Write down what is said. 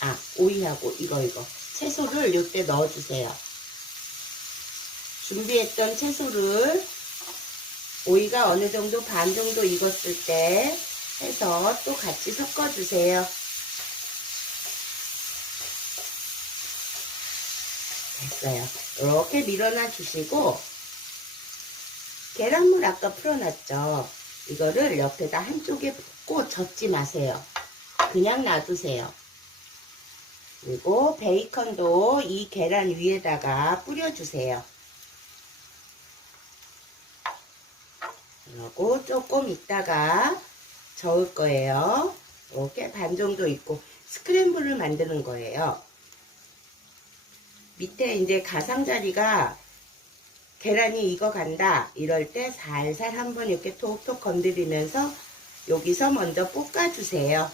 아, 오이하고 이거, 이거. 채소를 이때 넣어주세요. 준비했던 채소를 오이가 어느 정도 반 정도 익었을 때 해서 또 같이 섞어주세요. 됐어요. 이렇게 밀어놔 주시고 계란물 아까 풀어놨죠. 이거를 옆에다 한쪽에 붓고 젓지 마세요. 그냥 놔두세요. 그리고 베이컨도 이 계란 위에다가 뿌려주세요. 그리고 조금 있다가 저을 거예요. 이렇게 반 정도 있고 스크램블을 만드는 거예요. 밑에 이제 가장자리가 계란이 익어간다 이럴 때 살살 한번 이렇게 톡톡 건드리면서 여기서 먼저 볶아주세요.